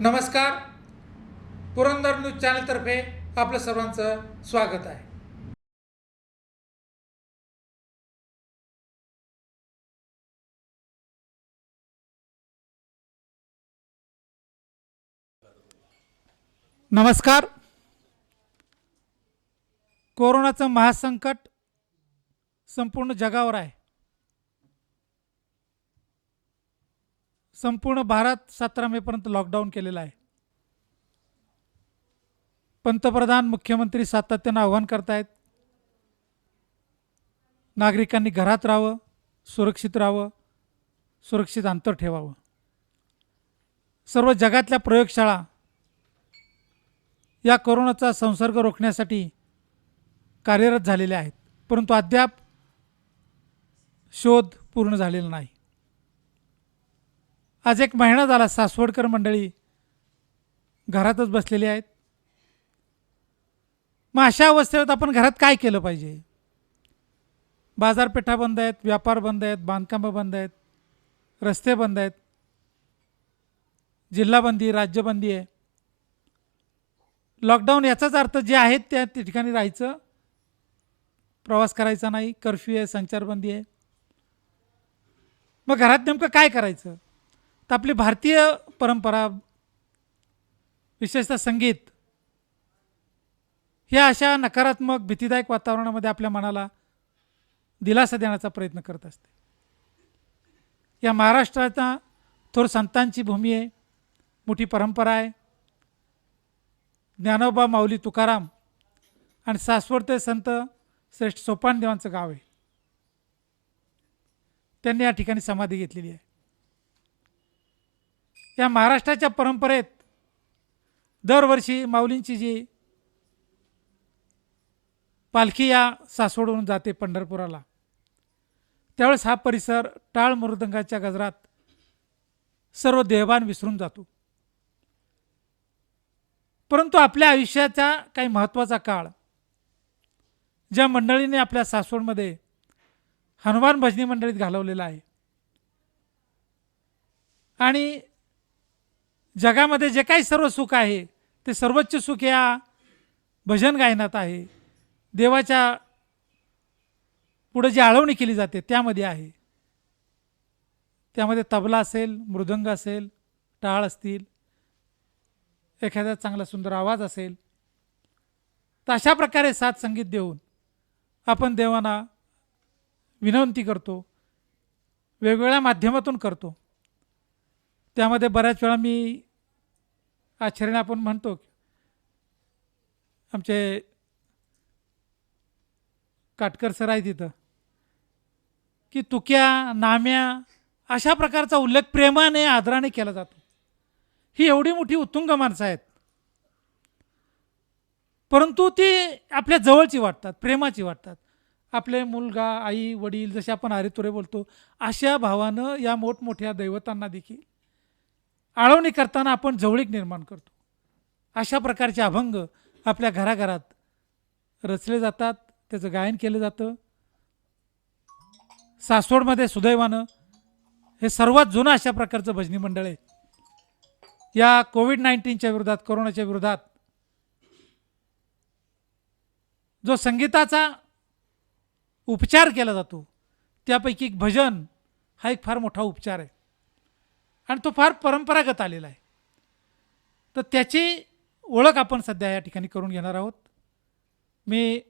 नमस्कार. पुरंदर न्यूज चॅनलतर्फे आपलं सर्वांचं स्वागत आहे. नमस्कार. कोरोनाचं महासंकट संपूर्ण जगावर आहे. संपूर्ण भारत 17 मेपर्यंत लॉकडाऊन केलेला आहे. पंतप्रधान मुख्यमंत्री सातत्यानं आवाहन करतायत, नागरिकांनी घरात राहावं, सुरक्षित राहावं, सुरक्षित अंतर ठेवावं. सर्व जगातल्या प्रयोगशाळा या कोरोनाचा संसर्ग रोखण्यासाठी कार्यरत झालेल्या आहेत, परंतु अद्याप शोध पूर्ण झालेला नाही. आज एक महिना झाला सासवडकर मंडळी घरातच बसलेली आहेत. मग अशा अवस्थेत आपण घरात काय केलं पाहिजे? बाजारपेठा बंद आहेत, व्यापार बंद आहेत, बांधकामं बंद आहेत, रस्ते बंद आहेत, जिल्हाबंदी, राज्यबंदी आहे. लॉकडाऊन याचाच अर्थ जे आहेत त्या ठिकाणी राहायचं, प्रवास करायचा नाही, कर्फ्यू आहे, संचारबंदी आहे. मग घरात नेमकं काय करायचं? तर आपली भारतीय परंपरा, विशेषतः संगीत, ह्या अशा नकारात्मक भीतीदायक वातावरणामध्ये आपल्या मनाला दिलासा देण्याचा प्रयत्न करत असते. या महाराष्ट्राचा थोर संतांची भूमी आहे, मोठी परंपरा आहे. ज्ञानोबा माऊली तुकाराम आणि सासवड ते संत श्रेष्ठ सोपानदेवांचं गाव आहे. त्यांनी या ठिकाणी समाधी घेतलेली आहे. या महाराष्ट्राच्या परंपरेत दरवर्षी माऊलींची जी पालखी या सासवडून जाते पंढरपुराला, त्यावेळेस हा परिसर टाळ मृदंगाच्या गजरात सर्व देहभान विसरून जातो. परंतु आपल्या आयुष्याचा काही महत्त्वाचा काळ ज्या मंडळीने आपल्या सासवडमध्ये हनुमान भजनी मंडळीत घालवलेला आहे आणि जगामध्ये जे काही सर्व सुख आहे ते सर्वोच्च सुख या भजन गायनात आहे. देवाच्या पुढे जी आळवणी केली जाते त्यामध्ये आहे. त्यामध्ये तबला असेल, मृदंग असेल, टाळ असतील, एखादा चांगला सुंदर आवाज असेल, तर अशा प्रकारे साथ संगीत देऊन आपण देवांना विनंती करतो, वेगवेगळ्या माध्यमातून करतो. त्यामध्ये बऱ्याच वेळा मी आश्चर्याने आपण म्हणतो, आमचे काटकर सर आहे तिथं, की तुक्या, नाम्या अशा प्रकारचा उल्लेख प्रेमाने, आदराने केला जातो. ही एवढी मोठी उत्तुंग माणसं आहेत, परंतु ती आपल्या जवळची वाटतात, प्रेमाची वाटतात. आपले मुलगा, आई, वडील, जसे आपण आरेतुरे बोलतो, अशा भावानं या मोठमोठ्या दैवतांना देखील आळवणी करताना आपण जवळीक निर्माण करतो. अशा प्रकारचे अभंग आपल्या घराघरात रचले जातात, त्याचं गायन केलं जातं. सासवडमध्ये सुदैवानं हे सर्वात जुनं अशा प्रकारचं भजनी मंडळ आहे. या कोविड-19च्या विरोधात, कोरोनाच्या विरोधात जो संगीताचा उपचार केला जातो त्यापैकी एक भजन हा एक फार मोठा उपचार आहे आणि तो फार परंपरागत आलेला आहे. तर त्याची ओळख आपण सध्या या ठिकाणी करून घेणार आहोत. मी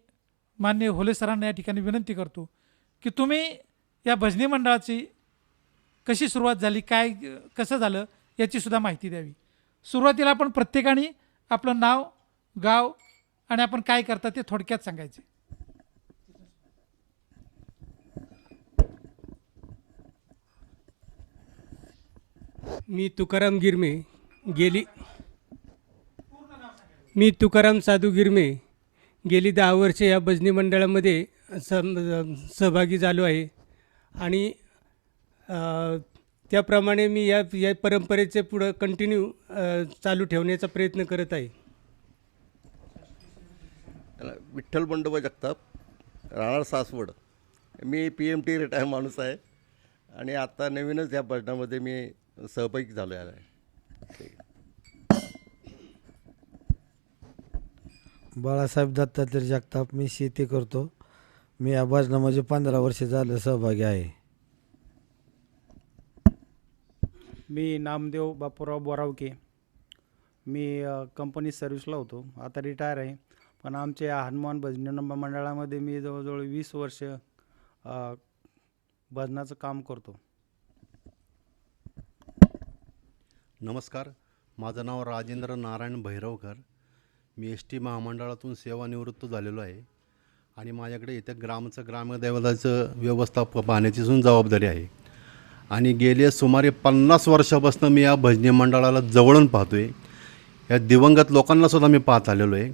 माननीय होले सरांना या ठिकाणी विनंती करतो की तुम्ही या भजनी मंडळाची कशी सुरुवात झाली, काय कसं झालं याची सुद्धा माहिती द्यावी. सुरुवातीला आपण प्रत्येकाने आपलं नाव, गाव आणि आपण काय करता ते थोडक्यात सांगायचे. मी तुकाराम गिरमे गेली मी तुकाराम साधू गिरमे गेली 10 वर्षे या भजनी मंडळामध्ये सहभागी झालो आहे आणि त्याप्रमाणे मी या परंपरेचे पुढं कंटिन्यू चालू ठेवण्याचा प्रयत्न करत आहे. विठ्ठल बंडोबा जगताप, राहणार सासवड. मी PMT रिटायर माणूस आहे आणि आता नवीनच या भजनामध्ये मी सहभागी झालो आहे. बाळासाहेब दत्तात्रय जगताप. मी शेती करतो. मी या भजनामध्ये 15 वर्ष झालं सहभागी आहे. मी नामदेव बापूराव बोरावके. मी कंपनी सर्व्हिसला होतो, आता रिटायर आहे. पण आमच्या हनुमान भजनी मंडळामध्ये मी जवळजवळ 20 वर्ष भजनाचं काम करतो. नमस्कार, माझं नाव राजेंद्र नारायण भैरवकर. मी एस टी महामंडळातून सेवानिवृत्त झालेलो आहे आणि माझ्याकडे इथं ग्रामदैवताचं व्यवस्थापन पाहण्याची सुद्धा जबाबदारी आहे. आणि गेले सुमारे 50 वर्षापासून मी या भजनी मंडळाला जवळून पाहतो आहे. या दिवंगत लोकांनासुद्धा मी पाहत आलेलो आहे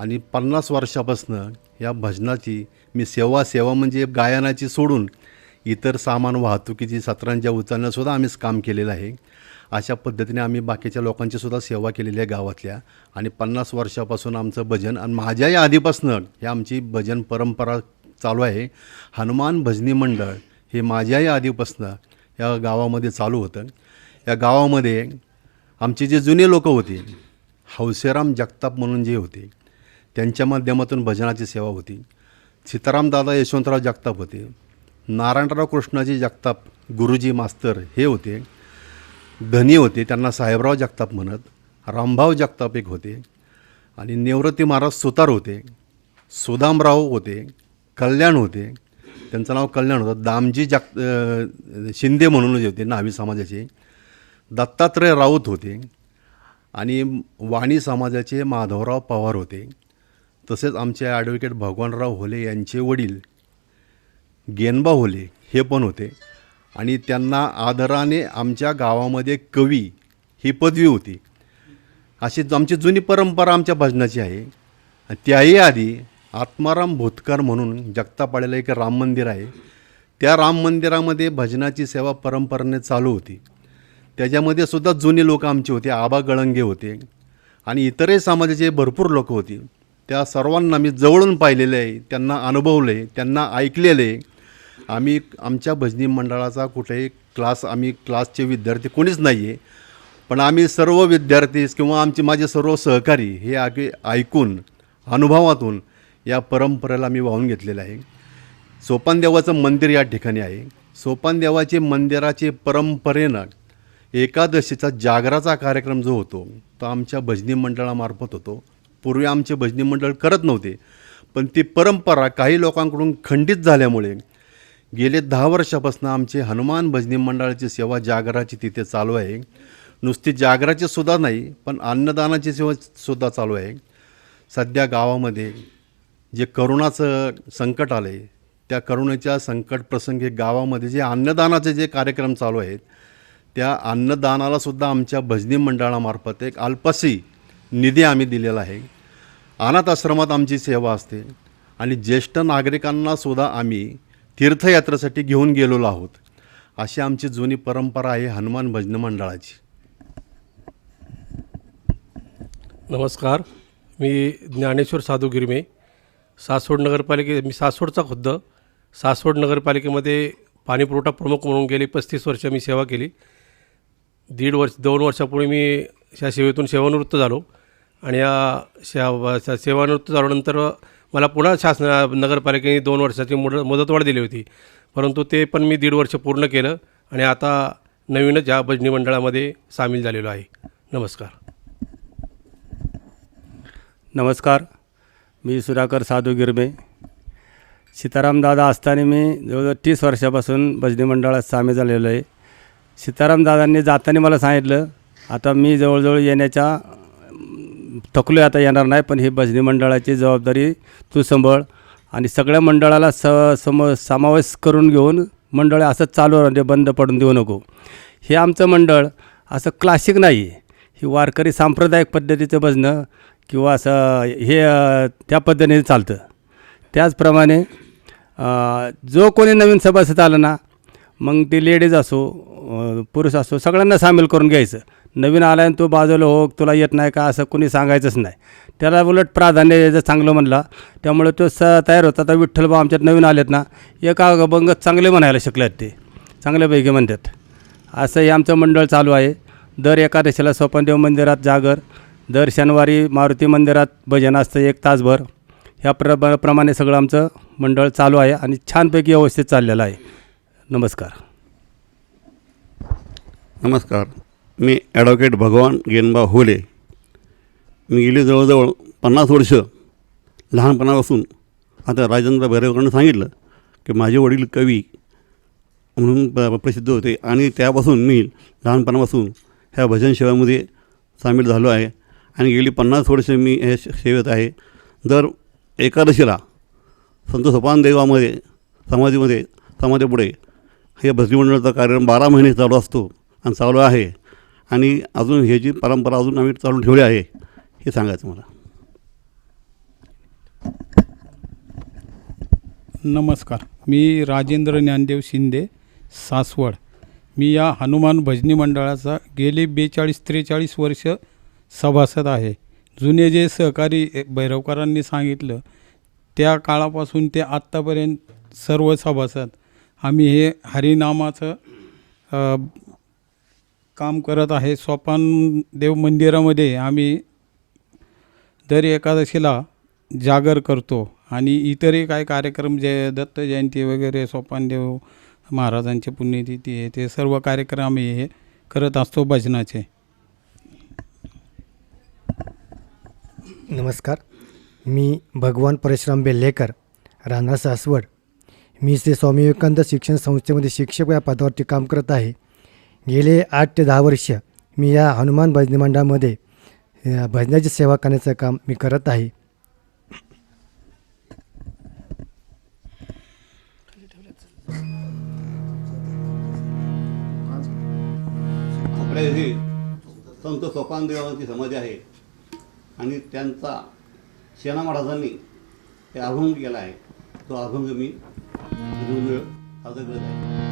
आणि 50 वर्षापासून या भजनाची मी सेवा म्हणजे गायनाची सोडून इतर सामान वाहतुकीची सत्रांच्या उचलण्यासुद्धा आम्हीच काम केलेलं आहे. अशा पद्धतीने आम्ही बाकीच्या लोकांची सुद्धा सेवा केलेली आहे गावातल्या. आणि 50 वर्षापासून आमचं भजन आणि माझ्याही आधीपासून ही आमची भजन परंपरा चालू आहे. हनुमान भजनी मंडळ हे माझ्याही आधीपासून या गावामध्ये चालू होतं. या गावामध्ये आमचे जे जुने लोक होते, हौसेराम जगताप म्हणून जे होते, त्यांच्या माध्यमातून भजनाची सेवा होती. सीतारामदादा यशवंतराव जगताप होते. नारायणराव कृष्णाजी जगताप गुरुजी मास्तर हे होते. धनी होते, त्यांना साहेबराव जगताप म्हणत. रामभाऊ जगताप एक होते आणि निवृत्ती महाराज सुतार होते. सुदामराव होते. कल्याण होते, त्यांचं नाव कल्याण होतं. दामजी शिंदे म्हणून जे होते न्हावी समाजाचे. दत्तात्रय राऊत होते आणि वाणी समाजाचे माधवराव पवार होते. तसेच आमचे ॲडव्होकेट भगवानराव होले यांचे वडील गेनबा होले हे पण होते. आणि त्यांना आदराने आमच्या गावामध्ये कवी ही पदवी होती. अशी आमची जुनी परंपरा आमच्या भजनाची आहे. त्याही आधी आत्माराम भोतकर म्हणून जगतापाड्याला एक राम मंदिर आहे. त्या राम मंदिरामध्ये भजनाची सेवा परंपरेने चालू होती. त्याच्यामध्ये सुद्धा जुनी लोक आमचे होते. आबा गळंगे होते आणि इतरही समाजाचे भरपूर लोक होती. त्या सर्वांना मी जवळून पाहिलेलं आहे, त्यांना अनुभवलं आहे, त्यांना ऐकलेलं आहे. आम्ही आमच्या भजनी मंडळाचा कुठेही आम्ही क्लासचे विद्यार्थी कोणीच नाही आहे. पण आम्ही सर्व विद्यार्थी किंवा माझे सर्व सहकारी हे ऐकून अनुभवातून या परंपरेला मी वाहून घेतलेलं आहे. सोपानदेवाचं मंदिर या ठिकाणी आहे. सोपानदेवाचे मंदिराचे परंपरेनं एकादशीचा जागराचा कार्यक्रम जो होतो तो आमच्या भजनी मंडळामार्फत होतो. पूर्वी आमचे भजनी मंडळ करत नव्हते, पण ती परंपरा काही लोकांकडून खंडित झाल्यामुळे गेले 10 वर्षापासून आमचे हनुमान भजनी मंडळाची सेवा जागराची तिथे चालू आहे. नुसती जागराची सुद्धा नाही, पण अन्नदानाची सेवासुद्धा चालू आहे. सध्या गावामध्ये जे करोनाचं संकट आलं आहे, त्या करोनाच्या संकट प्रसंगी गावामध्ये जे अन्नदानाचे जे कार्यक्रम चालू आहेत, त्या अन्नदानालासुद्धा आमच्या भजनी मंडळामार्फत एक अल्पशी निधी आम्ही दिलेला आहे. अनाथ आश्रमात आमची सेवा असते आणि ज्येष्ठ नागरिकांनासुद्धा आम्ही तीर्थयात्रेसाठी घेऊन गेलेलो आहोत. अशी आमची जुनी परंपरा आहे हनुमान भजनी मंडळाची. नमस्कार, मी ज्ञानेश्वर साधू गिरमे. सासवड मी सासवडचा खुद्द सासवड नगरपालिकेमध्ये पाणीपुरवठा प्रमुख म्हणून गेली 35 वर्ष मी सेवा केली. 2 वर्षापूर्वी मी या सेवेतून सेवानिवृत्त झालो आणि या सेवानिवृत्त झाल्यानंतर मला पुन्हा नगरपालिकेने 2 वर्षाची मुदतवाढ दिली होती, परंतु ते पण मी 1.5 वर्ष पूर्ण केलं आणि आता नवीनच या भजनी मंडळामध्ये सामील झालेलो आहे. नमस्कार. नमस्कार, मी सुधाकर साधू गिरमे. सीतारामदादा असताना मी जवळजवळ 30 वर्षापासून भजनी मंडळात सामील झालेलो आहे. सीतारामदादांनी जाताना मला सांगितलं, आता मी जवळजवळ येण्याच्या थकलो आहे, आता येणार नाही, पण ही भजनी मंडळाची जबाबदारी तू सांभाळ आणि सगळ्या मंडळाला समावेश करून घेऊन मंडळ असंच चालू राहते, बंद पडून देऊ नको. हे आमचं मंडळ असं क्लासिक नाही, ही वारकरी सांप्रदायिक पद्धतीचं भजनं किंवा असं हे त्या पद्धतीने चालतं. त्याचप्रमाणे जो कोणी नवीन सभासद आलं ना, मग ते लेडीज असो पुरुष असो सगळ्यांना सामील करून घ्यायचं. नवीन आला आणि तो बाजूला हो तुला येत नाही का असं कोणी सांगायचंच नाही. त्याला उलट प्राधान्य द्यायचं चांगलं म्हणला, त्यामुळे तो तयार होता. आता विठ्ठलबा आमच्यात नवीन आलेत ना, एका अभंग चांगले म्हणायला शिकलेत, ते चांगल्यापैकी म्हणतात. असं हे आमचं मंडळ चालू आहे. दर एकादशीला सोपानदेव मंदिरात जागर, दर शनिवारी मारुती मंदिरात भजन असतं 1 तासभर. ह्या प्रमाणे सगळं आमचं मंडळ चालू आहे आणि छानपैकी व्यवस्थित चाललेलं आहे. नमस्कार. नमस्कार. मी ॲडव्होकेट भगवान गेनबा होले. मी गेली जवळजवळ 50 वर्ष लहानपणापासून, आता राजेंद्र भैरवकरांनी सांगितलं की माझे वडील कवी म्हणून प्रसिद्ध होते आणि त्यापासून मी लहानपणापासून ह्या भजन सेवेमध्ये सामील झालो आहे आणि गेली 50 वर्ष मी हे सेवेत आहे. दर एकादशीला संत सोपान देवामध्ये समाधीपुढे हे भजनी मंडळाचा कार्यक्रम 12 महिने चालू असतो आणि चालू आहे आणि अजून ह्याची परंपरा अजून आम्ही चालू ठेवली आहे, हे सांगायचं मला. नमस्कार. मी राजेंद्र ज्ञानदेव शिंदे, सासवड. मी या हनुमान भजनी मंडळाचा गेली 42-43 वर्ष सभासद आहे. जुने जे सहकारी भैरवकरांनी सांगितलं त्या काळापासून ते आत्तापर्यंत सर्व सभासद आम्ही हे हरिनामाचं काम करत आहे. सोपान देव मंदिरामध्ये आम्ही दर एकादशीला जागर करतो आणि इतरही काही कार्यक्रम जे दत्त जयंती वगैरे सोपानदेव महाराजांची पुण्यतिथी आहे ते सर्व कार्यक्रम आम्ही हे करत असतो भजनाचे. नमस्कार. मी भगवान परशुराम बेल्लेकर, राहणार सासवड. मी श्री स्वामी विवेकानंद शिक्षण संस्थेमध्ये शिक्षक या पदावरती काम करत आहे. गेले 8 ते 10 वर्ष मी या हनुमान भजनी मंडळामध्ये भजनाची सेवा करण्याचं काम मी करत आहे. आपल्या इथे संत सोपान देवांची समाधी आहे आणि त्यांचा सेना महाराजांनी ते अभंग केला आहे. तो अभंग मी सादर करत आहे.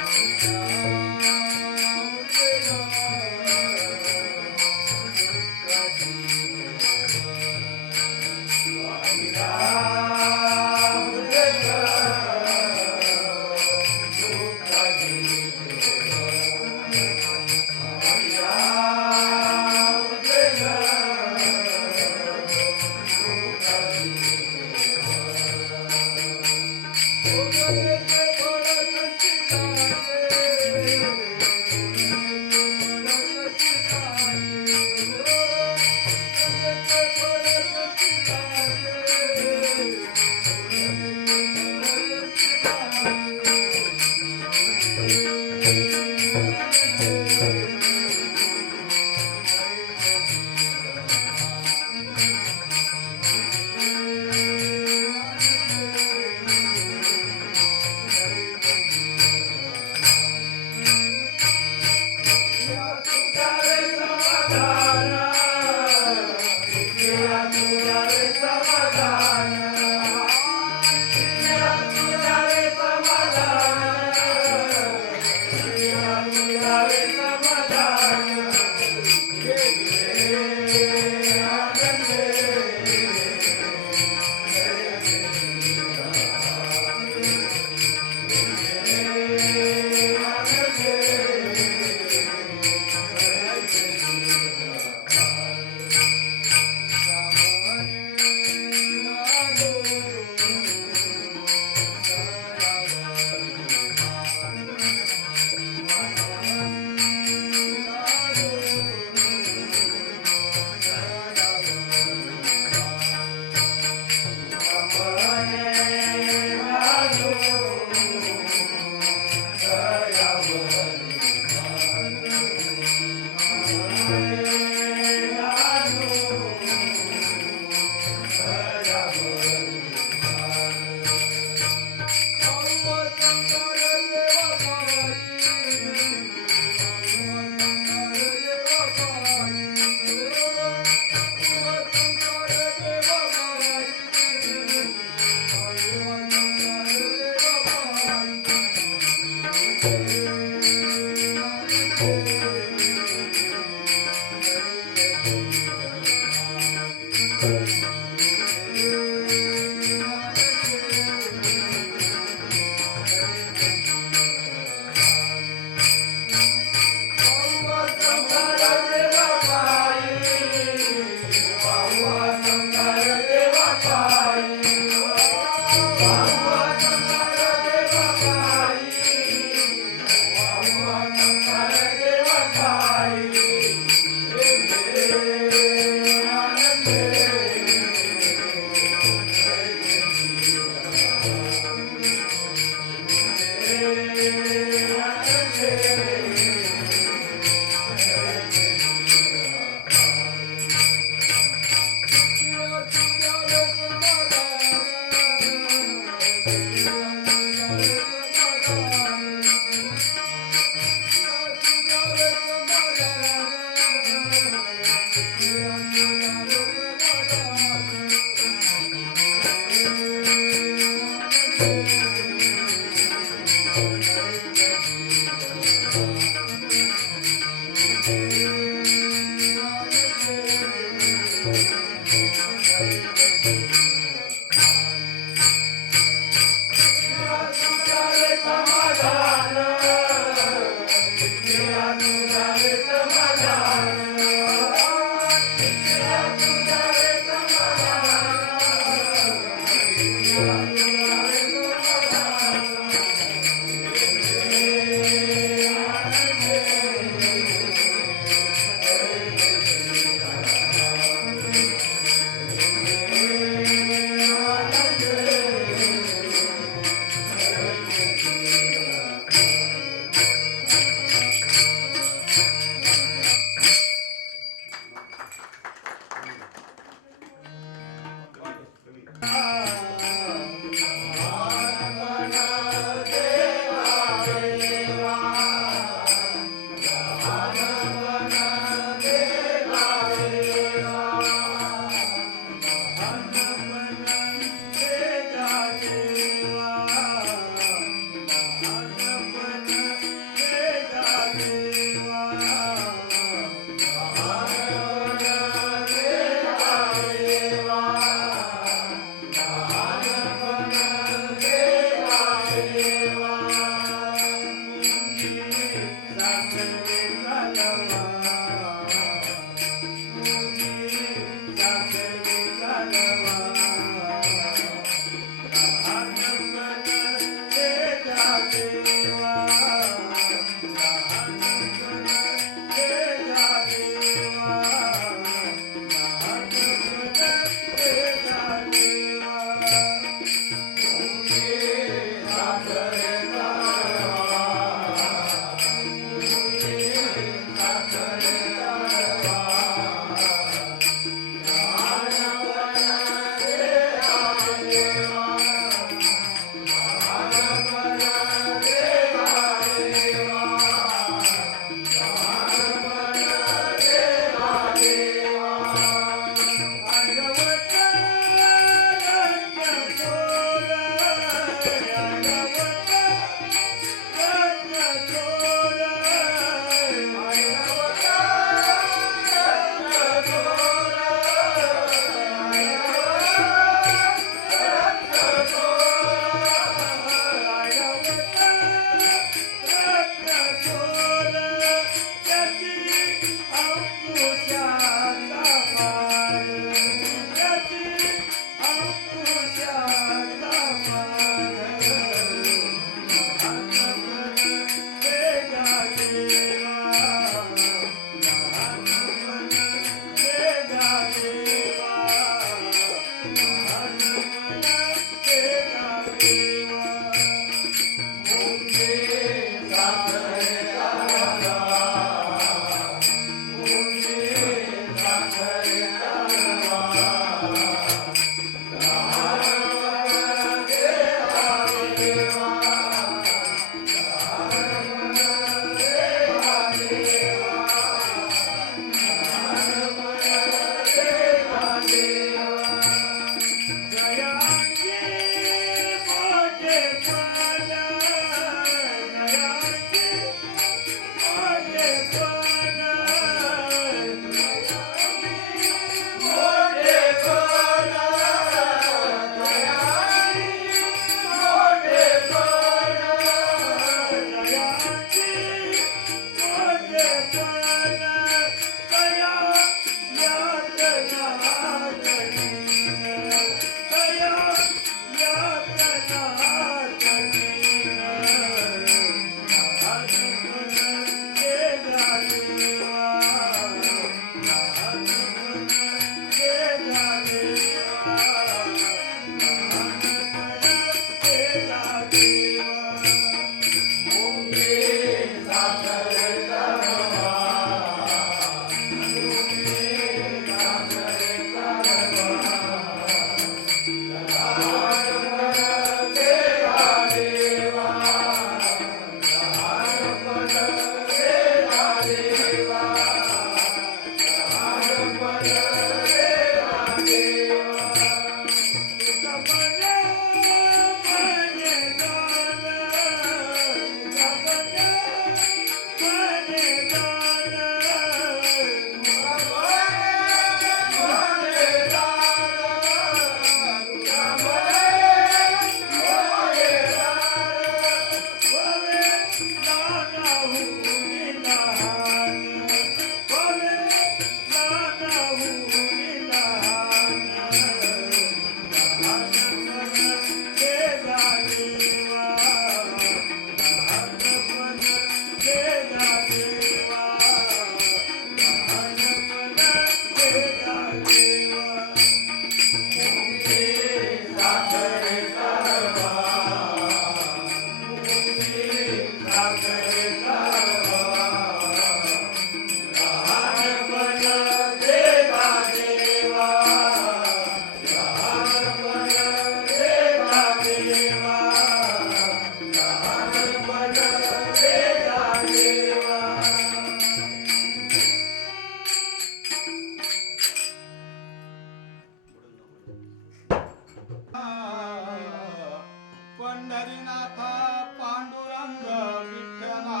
पंढरीनाथा पांडुरंग विठ्ठला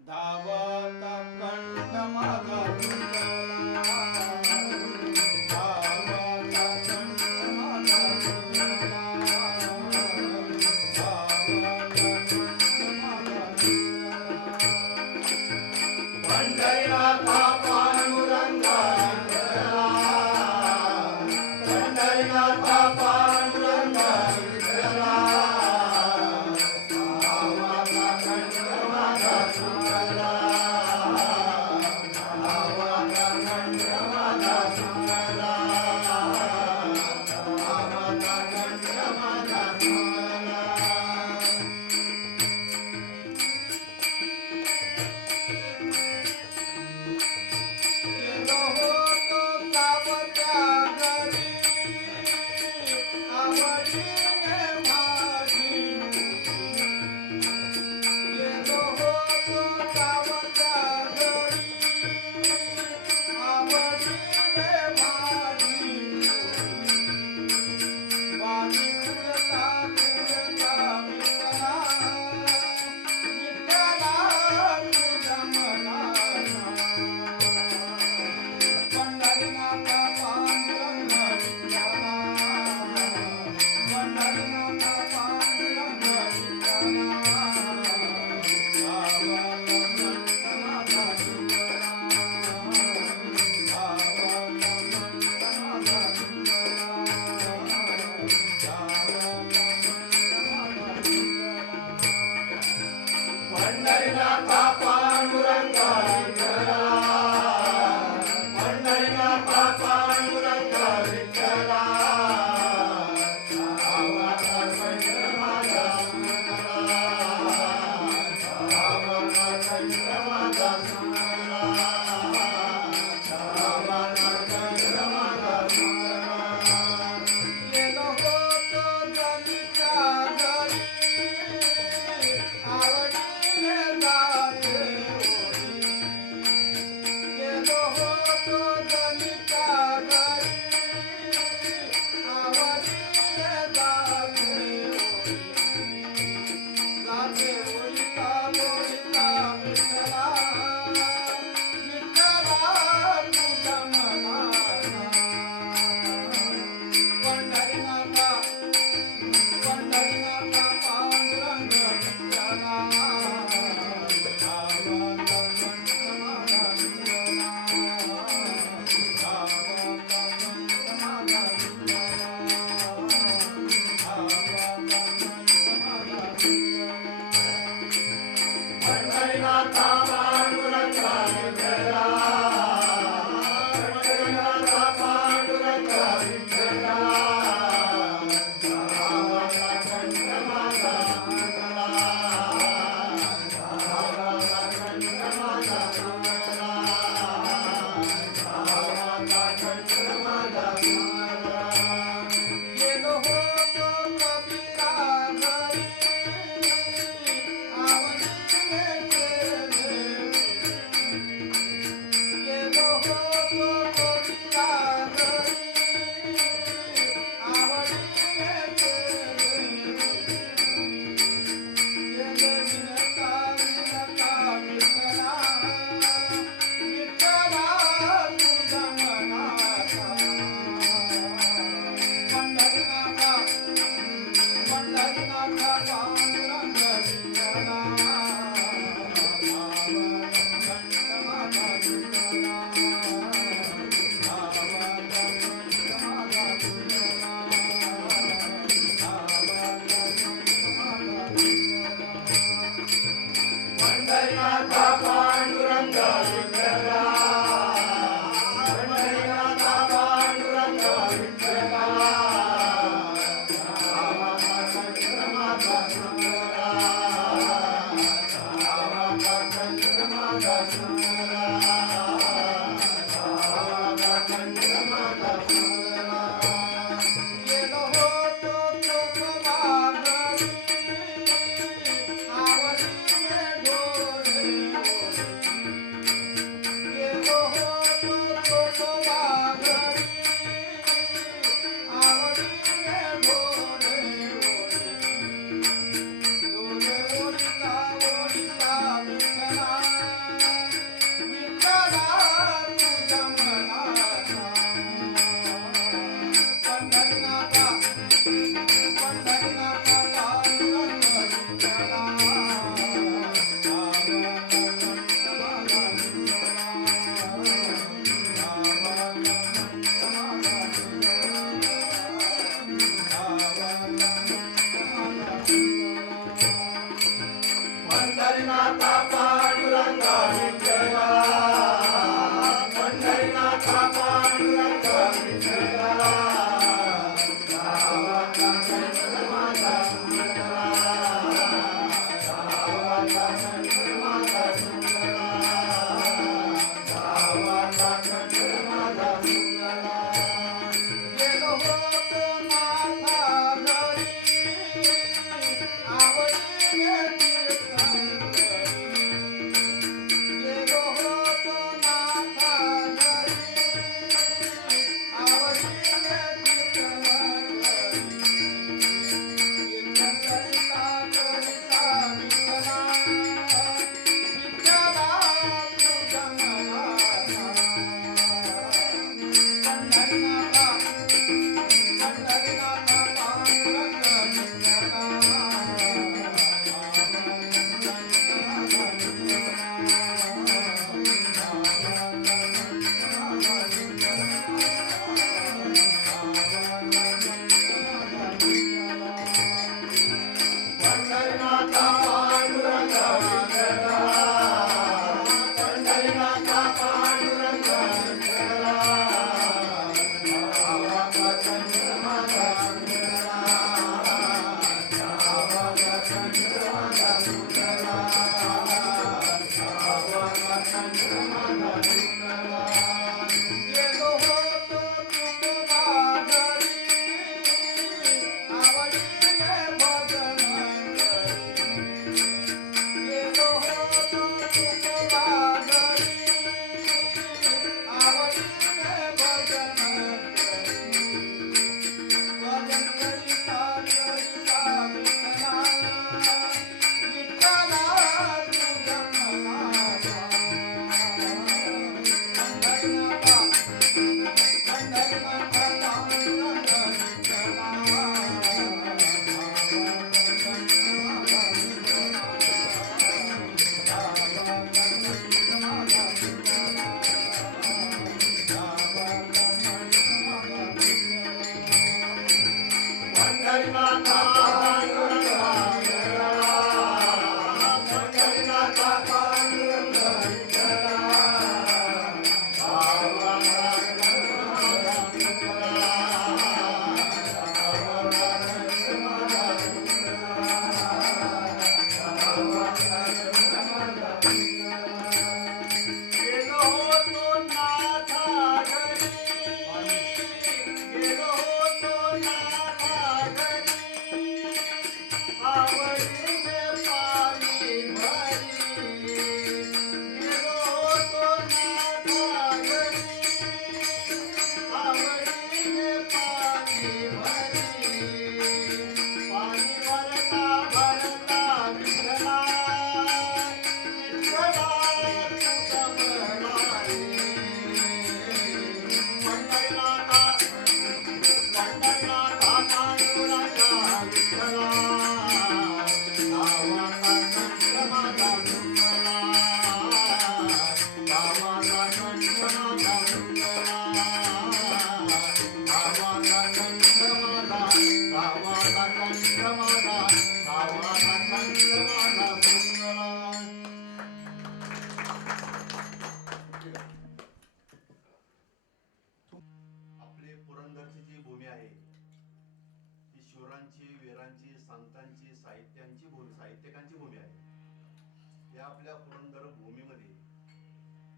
धावत कंठ माझा तुझला धावत कंठ माझा तुझला धावत कंठ माझा तुझला पंढरीनाथा पांडुरंग विठ्ठला पंढरीनाथा पांडुरंग विठ्ठला भावाचा कंठ माझा सुटला भावाचा कंठ माझा सुटला भावाचा कंठ माझा सुटला गेलो होतो सावत्या घरी आवडीने माझी गेलो होतो सावत्या घरी आवडीने माझी वाणी पुरता पुरता विठ्ठला विठ्ठला तुझा मनाचा पंढरीनाथा पांडुरंग विठ्ठला पंढरीनाथा पांडुरंग विठ्ठला भावाचा कंठ माझा सुटला भावाचा कंठ माझा सुटला पंढरीनाथा पांडुरंग विठ्ठला पंढरीनाथा पांडुरंग विठ्ठला भावाचा कंठ माझा सुटला भावाचा कंठ माझा सुटला भावाचा कंठ माझा सुटला गेलो होतो जनीच्या घरी आवडीने जाते ओढी गेलो होतो जनीच्या घरी आवडीने जाते ओढीता ओढीता विठ्ठला विठ्ठला तुझा मनाचा पंढरीनाथा पंढरीनाथा पांडुरंग विठ्ठला भावाचा कंठ माझा सुटला भावाचा कंठ माझा सुटला भावाचा कंठ माझा सुटला पंढरीनाथा पांडुरंग विठ्ठला पंढरीनाथा पांडुरंग विठ्ठला भावाचा कंठ माझा सुटला भावाचा कंठ माझा सुटला भावाचा कंठ माझा सुटला गेलो होतो कबीरा घरी आवडीने गेले गेलो होतो कबीरा घरी आवडीने गेले विनता विनता विठ्ठला विठ्ठला तुझा मनाचा पंढरीनाथा पंढरीनाथा पांडुरंग विठ्ठला भावाचा कंठ माझा सुटला भावाचा कंठ माझा सुटला भावाचा कंठ माझा सुटला पंढरीनाथा पांडुरंग विठ्ठला पंढरीनाथा पांडुरंग विठ्ठला भावाचा कंठ माझा सुटला भावाचा कंठ माझा सुटला भावाचा कंठ माझा सुटला गेलो होतो चोखोबा घरी आवडीने डोळे गेलो होतो चोखोबा घरी शूरांची, वीरांची, संतांची, साहित्यिकांची भूमी आहे. या आपल्या पुरंदर भूमीमध्ये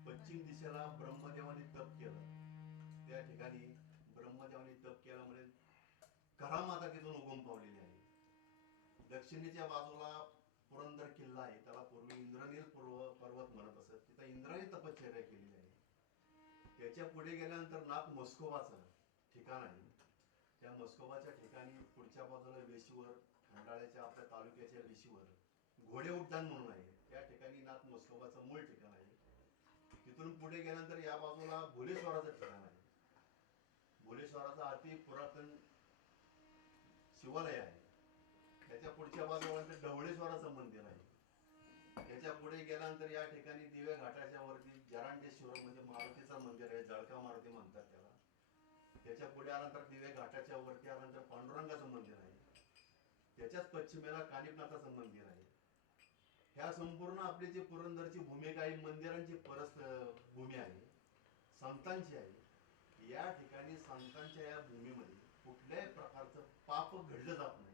पश्चिम दिशेला ब्रह्मदेवाने तप केलं. त्या ठिकाणी ब्रह्मदेवाने तप केल्यामुळे करामाता तिथून उगम पावलेली आहे. दक्षिणेच्या बाजूला पुरंदर किल्ला आहे, त्याला पूर्वी इंद्रनील पर्वत म्हणत असत. तिथं इंद्राने तपश्चर्या केलेली आहे. त्याच्या पुढे गेल्यानंतर नाथ मस्कोबाचं ठिकाण आहे. त्या मस्कोबाच्या ठिकाणी पुढच्या बाजूला वेशीवर, खंडाळ्याच्या आपल्या तालुक्याच्या वेशीवर घोडे उड्डाण म्हणून आहे. त्या ठिकाणी नाथ मस्कोबाचं मूळ ठिकाण आहे. तिथून पुढे गेल्यानंतर या बाजूला भोलेश्वराचं ठिकाण आहे. भोलेश्वराचं अति पुरातन शिवालय आहे. त्याच्या पुढच्या बाजूला ढवळेश्वराचं मंदिर आहे. त्याच्या पुढे गेल्यानंतर या ठिकाणी दिवे घाटाच्या वरती जरांडेश्वर म्हणजे मारुतीचं मंदिर आहे. जळका मारुती म्हणतात त्याला. त्याच्या पुढे आल्यानंतर दिवे घाटाच्या वरती आल्यानंतर पांडुरंगाचं मंदिर आहे. त्याच्याच पश्चिमेला कानिपनाथाचं मंदिर आहे. ह्या संपूर्ण आपली जी पुरंदरची भूमिका आहे, मंदिरांची भूमी आहे, संतांची आहे. या ठिकाणी संतांच्या या भूमीमध्ये कुठल्याही प्रकारचं पाप घडलं जात नाही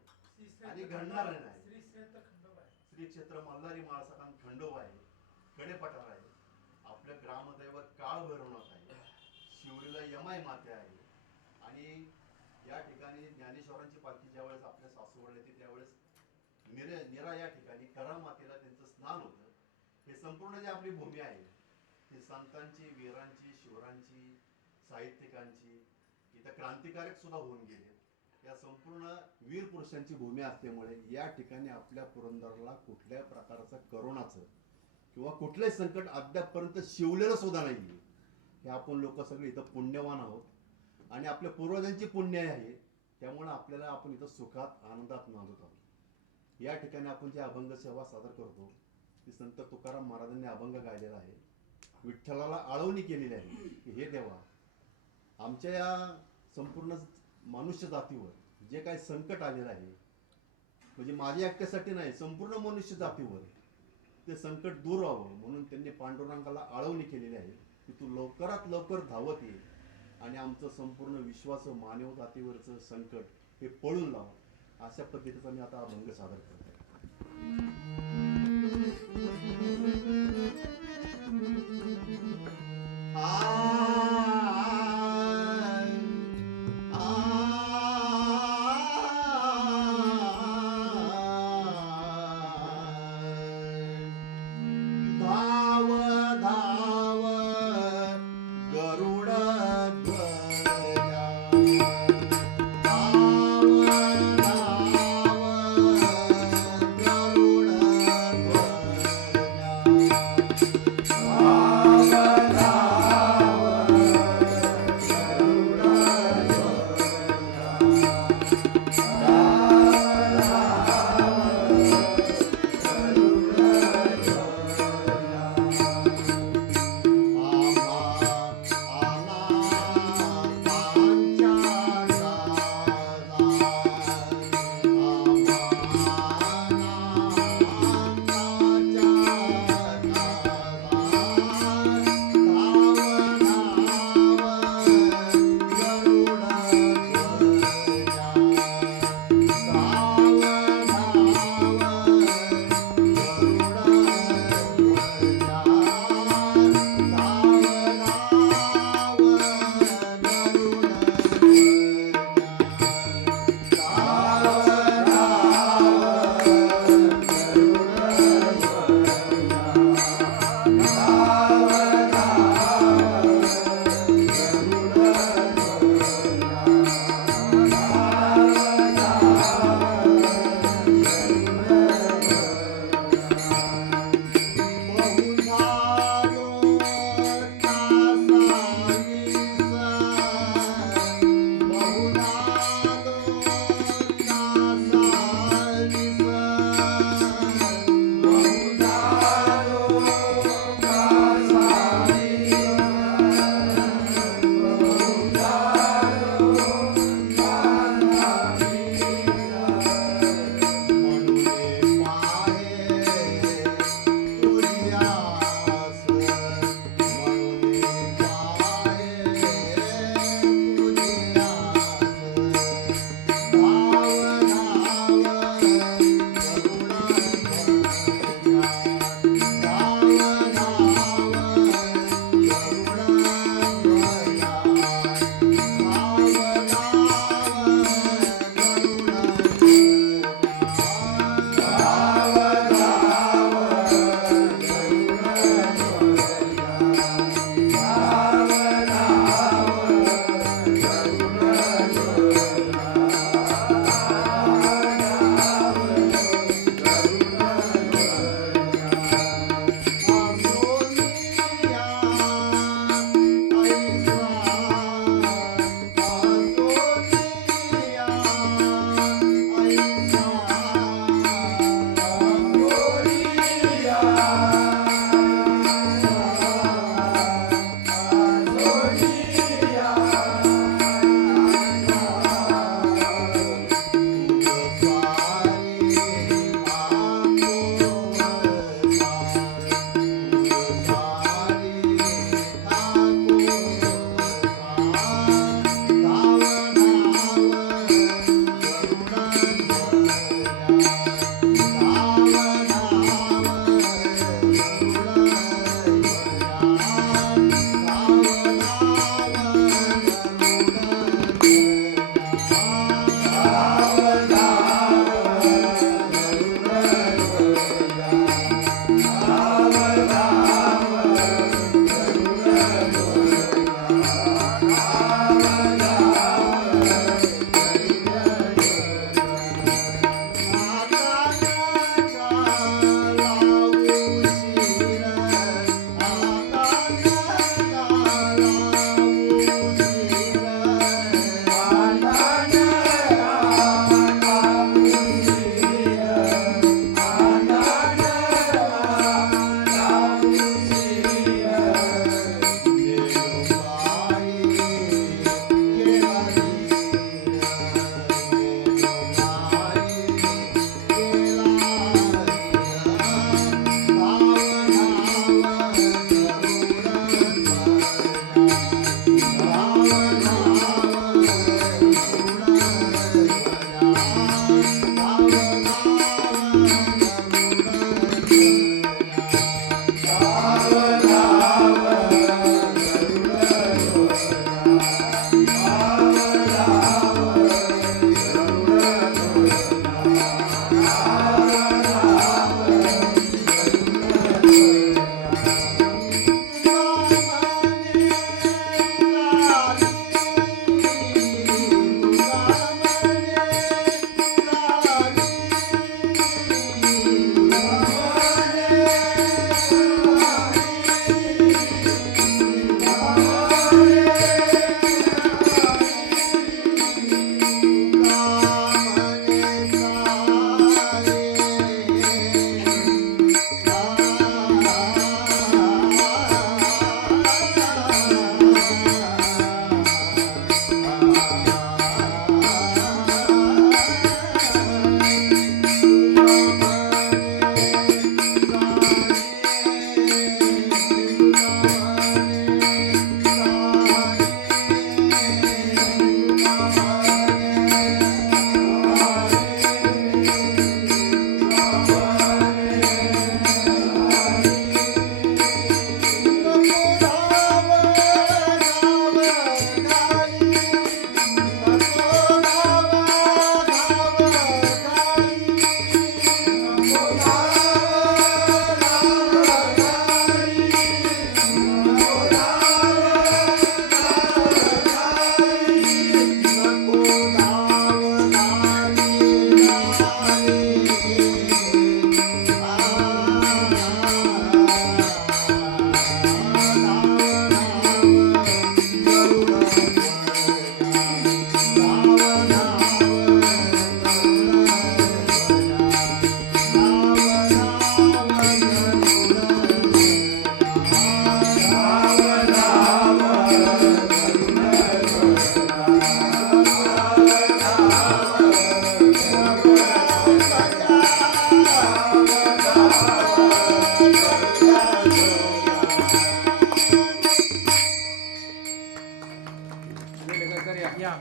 आणि घडणार नाही. श्री क्षेत्र मल्हारी माळसाखान खंडोबा आहे, कडेपठार आहे, आपलं ग्रामदैवत काळ भैरवनाथ आहे, शिवरीला यमाई माते आहे. आणि या ठिकाणी ज्ञानेश्वरांची पालखी ज्यावेळेस आपल्या सासवड येते त्यावेळेस निरा या ठिकाणी करा मातेला त्यांचं स्नान होतं. हे संपूर्ण जी आपली भूमी आहे ही संतांची, वीरांची, शिवरांची, साहित्यिकांची, इथं क्रांतिकारक सुद्धा होऊन गेले. या संपूर्ण वीर पुरुषांची भूमी असल्यामुळे या ठिकाणी आपल्या पुरंदरला कुठल्याही प्रकारचं करोनाचं किंवा कुठलंही संकट अद्यापपर्यंत शिवलेलं सुद्धा नाही. हे आपण लोक सगळे इथं पुण्यवान आहोत आणि आपल्या पूर्वजांची पुण्य आहे. त्यामुळे आपल्याला आपण इथं सुखात आनंदात नांदत आहोत. या ठिकाणी आपण जे अभंग सेवा सादर करतो ती संत तुकाराम महाराजांनी अभंग गायलेला आहे. विठ्ठलाला आळवणी केलेली आहे की हे देवा, आमच्या या संपूर्ण मनुष्य जातीवर जे काही संकट आलेलं आहे, म्हणजे माझ्या एकट्यासाठी नाही, संपूर्ण मनुष्य जातीवर ते संकट दूर व्हावं म्हणून त्यांनी पांडुरंगाला आळवणी केलेली आहे की तू लवकरात लवकर धावत ये आणि आमचं संपूर्ण विश्वास मानव जातीवरचं संकट हे पळून लाव. अशा पद्धतीचा मी आता अभंग सादर करतो. धाव धाव गरुड ध्वजा, धाव धाव गरुड ध्वजा, धाव धाव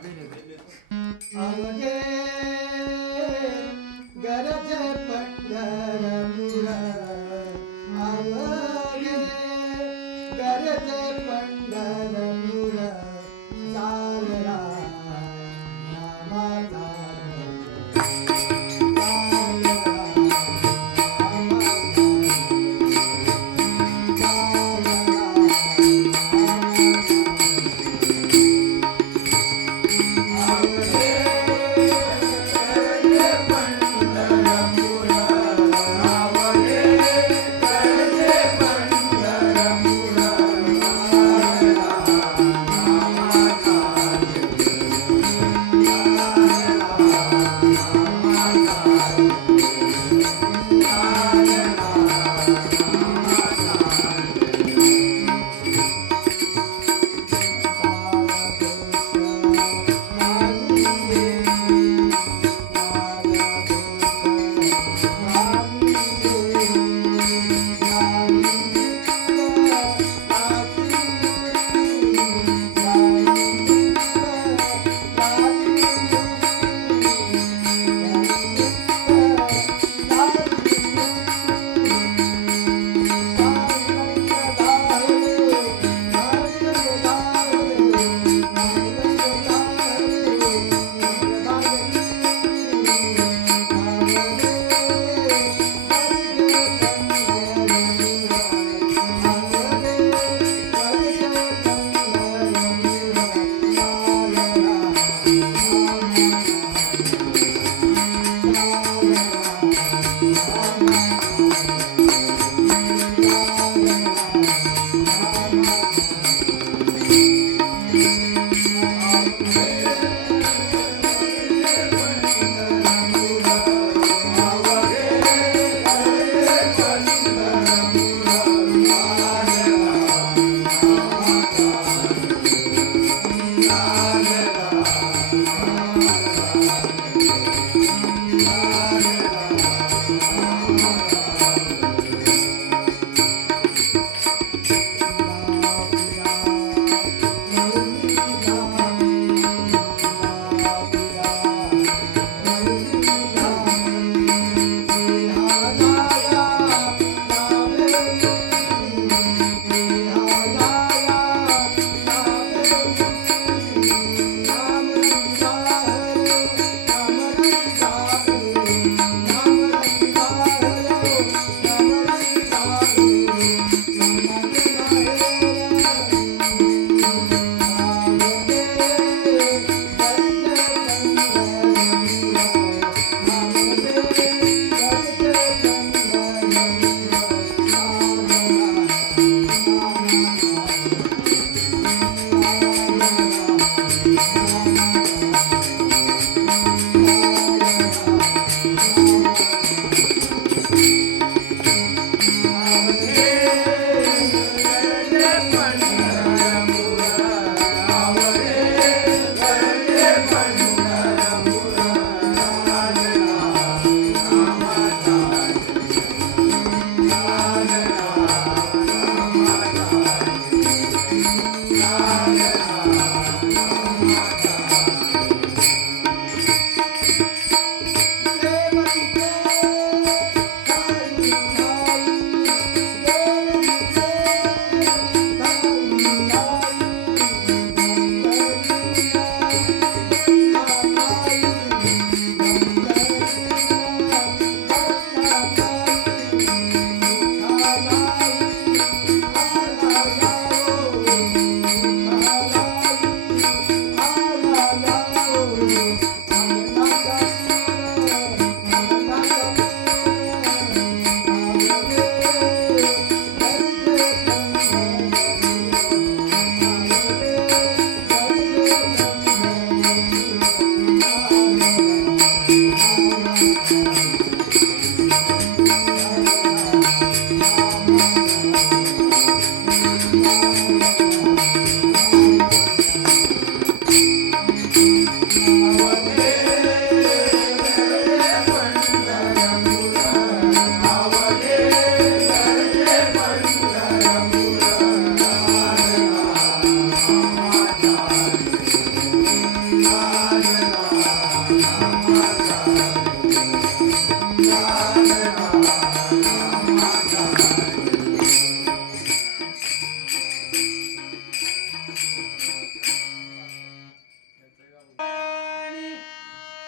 अवघे गरज पंढरपूर अवघे गरज पंढरपूर चालला नामाचा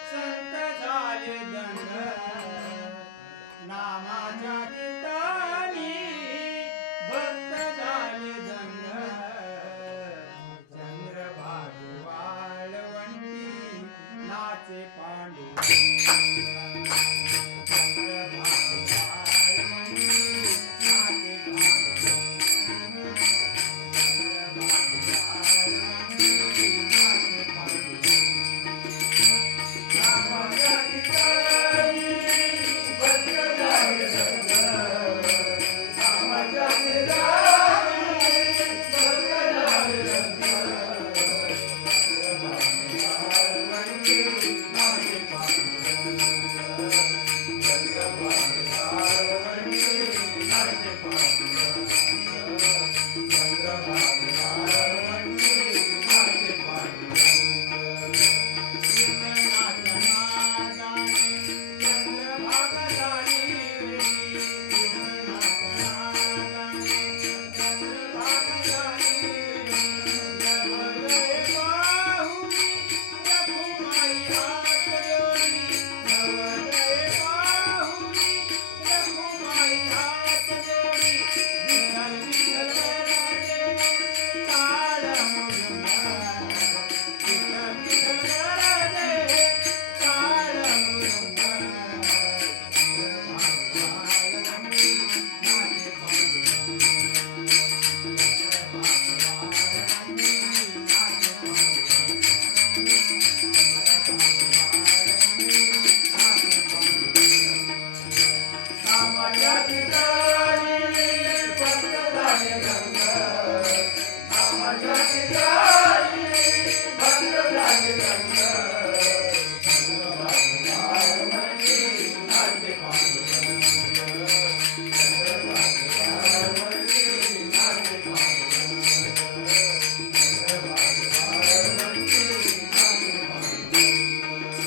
संत झाले दंड नामाच्या कीर्तनी भक्त झाले दंड चंद्रभागे वाळवंटी नाचे पांडुरंग चंद्रभागे वाळवंटी नाचे पांडुरंग चंद्रभागे वाळवंटी नाचे पांडुरंग नामाच्या कीर्तनी भक्त झाले दंड नामाच्या कीर्तनी भक्त झाले दंड चंद्रभागे वाळवंटी नाचे पांडुरंग चंद्रभागे वाळवंटी नाचे पांडुरंग चंद्रभागे वाळवंटी नाचे पांडुरंग कीर्तनाच्या नादाने चंद्रभागा झाली वेडी कीर्तनाच्या नादाने चंद्रभागा झाली वेडी नवलय पाहुनी रखुमाई हात जोडी नवलय पाहुनी रखुमाई हात जोडी विठ्ठल विठ्ठल राजे काळ मुरुमा विठ्ठल विठ्ठल राजे काळ मुरुमा चंद्रभागे नाचे पांडुरंग चंद्रभागे नाचे नामाच्या कीर्तनी भक्त झाले दंड नामाच्या कीर्तनी भक्त झाले दंड चंद्रभागे वाळवंटी नाचे पांडुरंग चंद्रभागे वाळवंटी नाचे पांडुरंग चंद्रभागे वाळवंटी नाचे पांडुरंग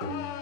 Thank you.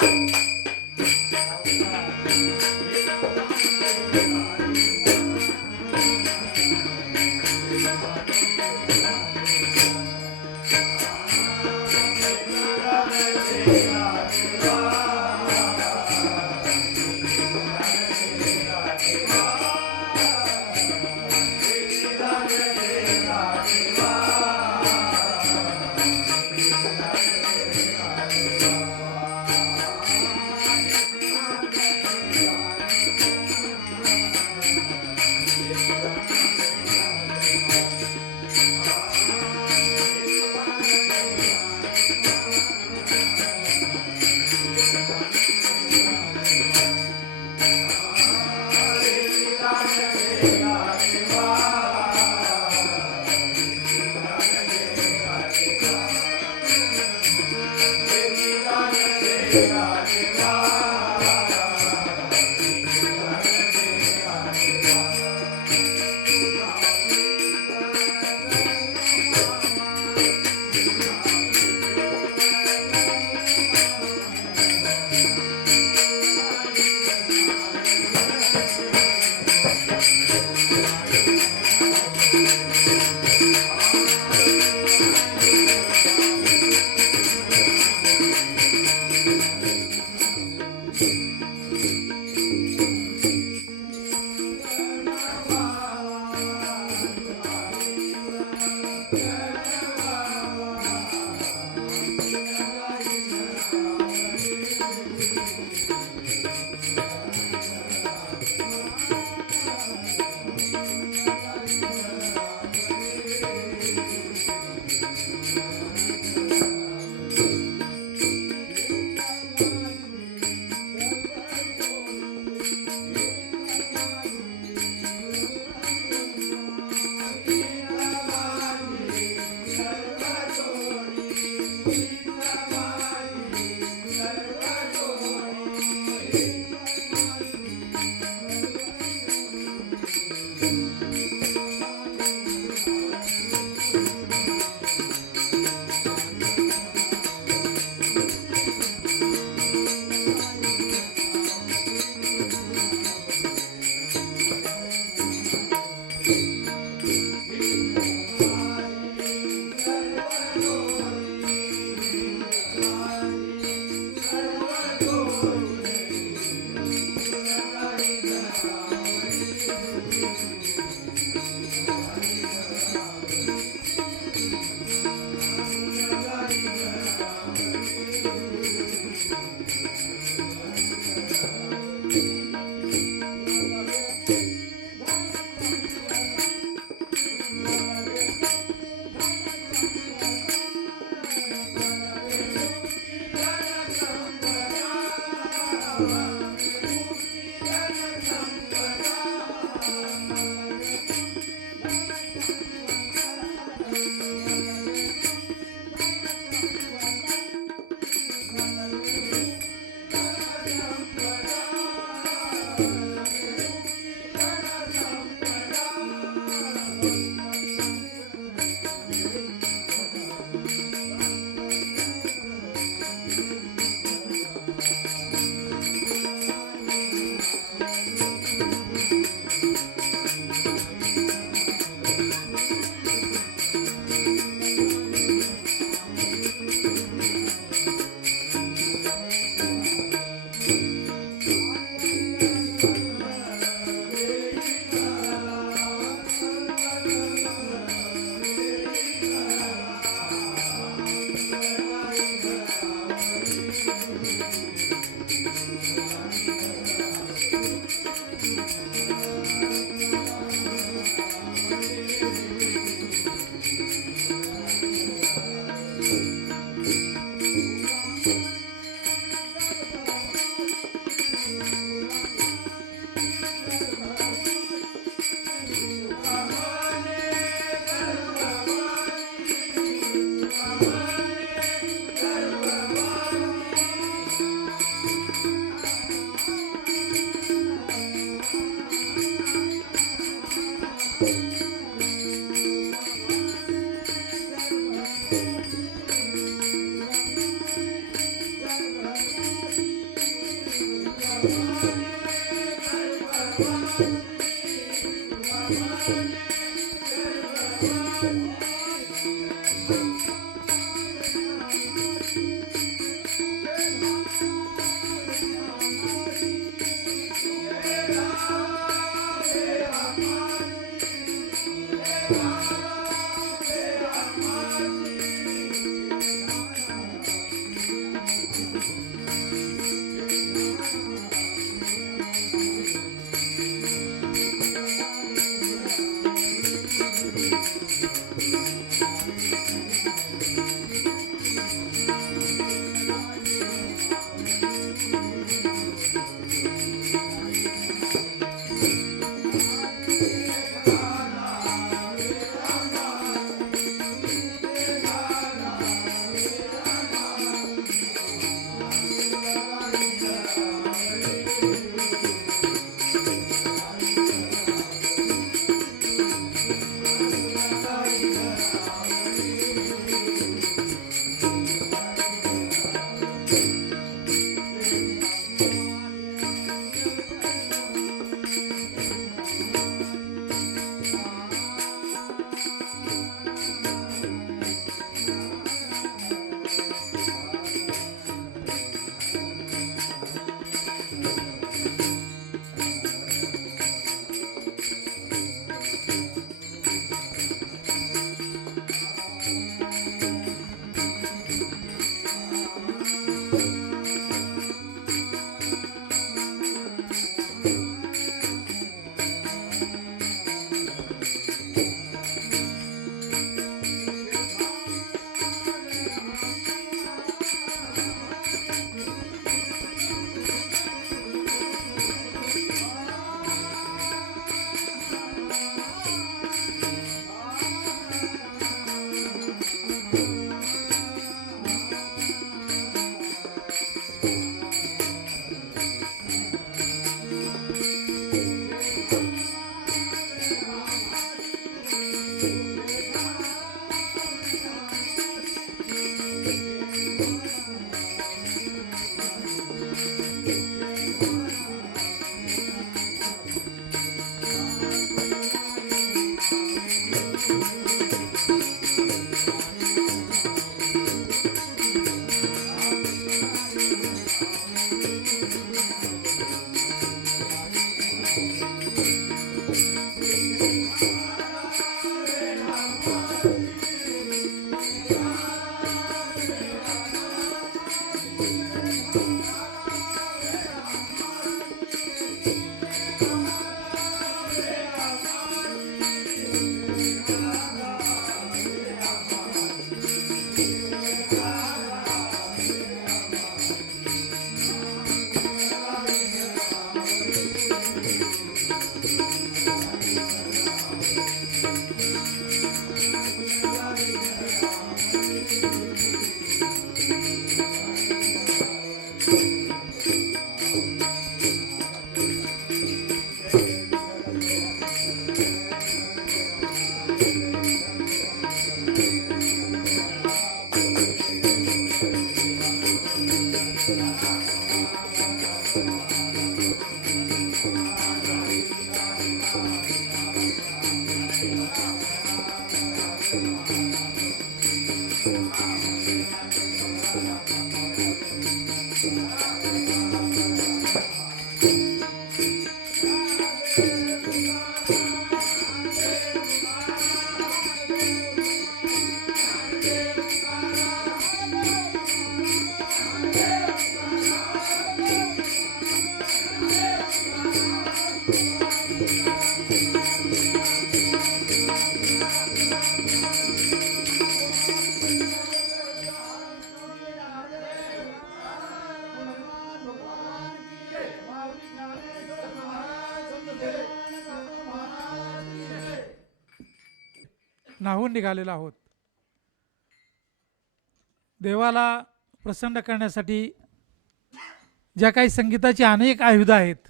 सर्व न्हावून निघालेलो आहोत. देवाला प्रसन्न करण्यासाठी ज्या काही संगीताची अनेक आयुधं आहेत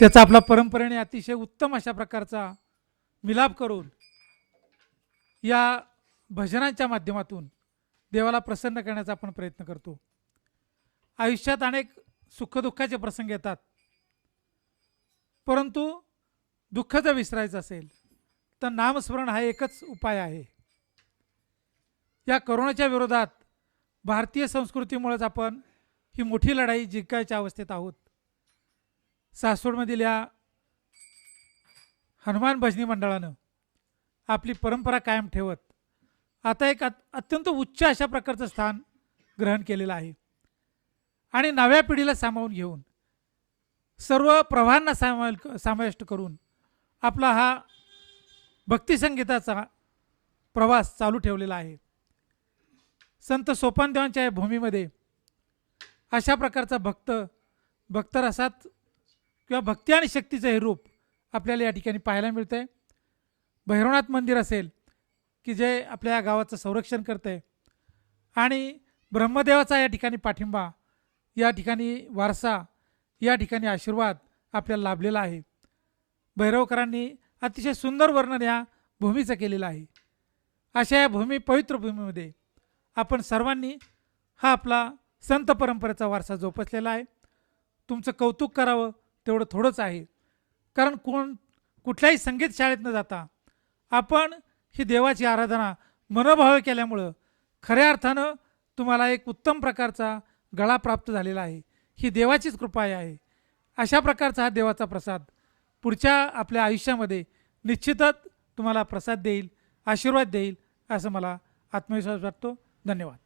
त्याचा आपला परंपरेने अतिशय उत्तम अशा प्रकारचा मिलाप करून या भजनांच्या माध्यमातून देवाला प्रसन्न करण्याचा आपण प्रयत्न करतो. आयुष्यात अनेक सुखदुःखाचे प्रसंग येतात, परंतु दुःख जर विसरायचं असेल, तर नामस्मरण हा एकच उपाय आहे. या करोनाच्या विरोधात भारतीय संस्कृतीमुळेच आपण ही मोठी लढाई जिंकायच्या अवस्थेत आहोत. सासवडमधील या हनुमान भजनी मंडळानं आपली परंपरा कायम ठेवत आता एक अत्यंत उच्च अशा प्रकारचं स्थान ग्रहण केलेलं आहे. आणि नव्या पिढीला सामावून घेऊन सर्व प्रवाहांना समाविष्ट करून आपला हा भक्तिसंगीताचा प्रवास चालू ठेवलेला आहे. संत सोपानदेवांच्या या भूमीमध्ये अशा प्रकारचा भक्तरसात किंवा भक्ती आणि शक्तीचं हे रूप आपल्याला या ठिकाणी पाहायला मिळतं आहे. भैरवनाथ मंदिर असेल की जे आपल्या गावाचं संरक्षण करतं आहे आणि ब्रह्मदेवाचा या ठिकाणी पाठिंबा, या ठिकाणी वारसा, या ठिकाणी आशीर्वाद आपल्याला लाभलेला आहे. भैरवकरांनी अतिशय सुंदर वर्णन या भूमीचं केलेलं आहे. अशा या पवित्र भूमीमध्ये आपण सर्वांनी हा आपला संत परंपरेचा वारसा जोपासलेला आहे. तुमचं कौतुक करावं तेवढं थोडंच आहे. कारण कुठल्याही संगीत शाळेत न जाता आपण ही देवाची आराधना मनोभावे केल्यामुळं खऱ्या अर्थानं तुम्हाला एक उत्तम प्रकारचा गळा प्राप्त झालेला आहे. ही देवाचीच कृपा आहे. अशा प्रकारचा हा देवाचा प्रसाद पुढच्या आपल्या आयुष्यामध्ये निश्चितच तुम्हाला प्रसाद देईल, आशीर्वाद देईल असं मला आत्मविश्वास वाटतो. धन्यवाद.